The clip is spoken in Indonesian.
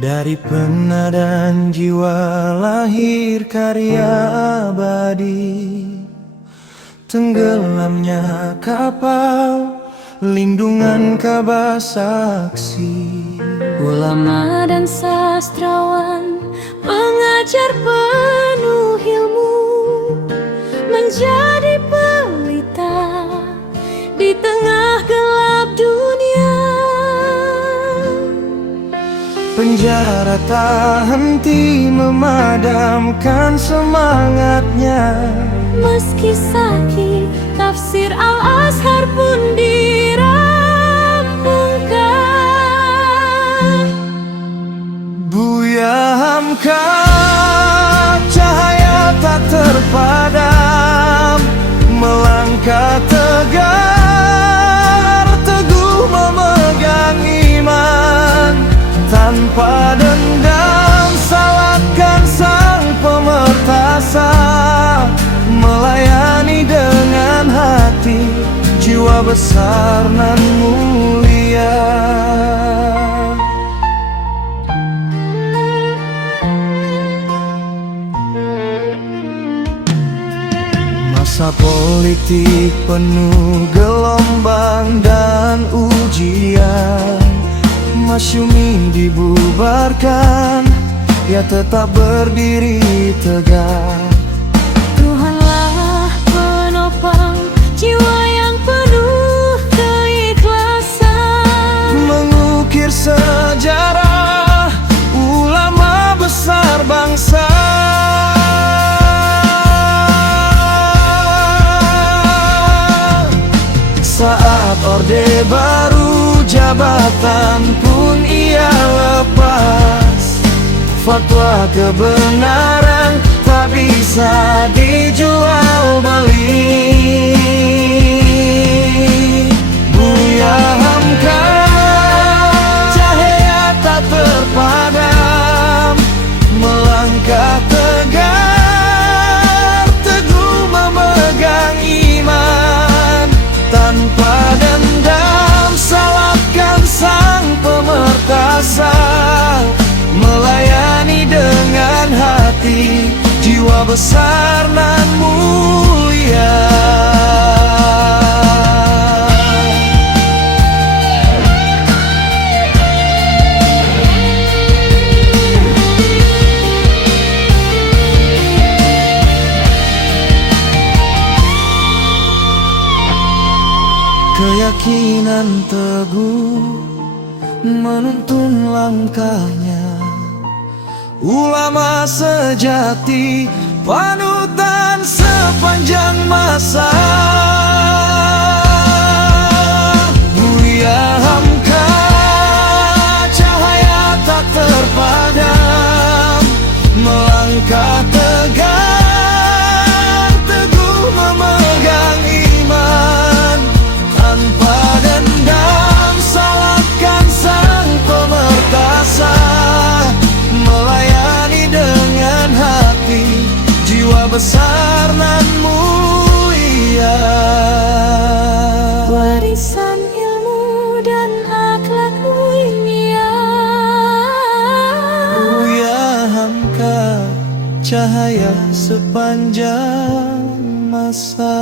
Dari penadan jiwa lahir karya abadi, tenggelamnya kapal, lindungan Ka'bah saksi. Ulama dan sastrawan, pengajar penuh ilmu, menjadi pelita di tengah gelap dunia. Penjara tak henti memadamkan semangatnya. Meski sakit, tafsir Al-Azhar pun dirampungkan. Buya Hamka, cahaya tak terpadam, melangkah tegar, teguh memegang iman. Tanpa dendam, salatkan sang pemertasa, melayani dengan hati, jiwa besar nan mulia. Masa politik penuh gelombang dan ujian, Masyumi dibubarkan, ia tetap berdiri tegak. Tuhanlah penopang jiwa yang penuh keikhlasan, mengukir sejarah ulama besar bangsa. Saat Orde Baru, jabatan pun ia lepas. Fatwa kebenaran tak bisa dijual beli. Buya Hamka, cahaya tak terpadam, melangkah tegar, teguh memegang iman. Tanpa dendam, salatkan sang pemertasa, melayani dengan hati, jiwa besar nan mulia. Keyakinan teguh menuntun langkahnya, ulama sejati, panutan sepanjang masa. Buya Hamka, cahaya tak terpadam, melangkah tegar, teguh memegang iman. Tanpa dendam, salatkan sang pemertasa, melayani dengan hati, jiwa besar nan mulia. warisan ilmu dan akhlak mulia. Buya Hamka, cahaya sepanjang masa.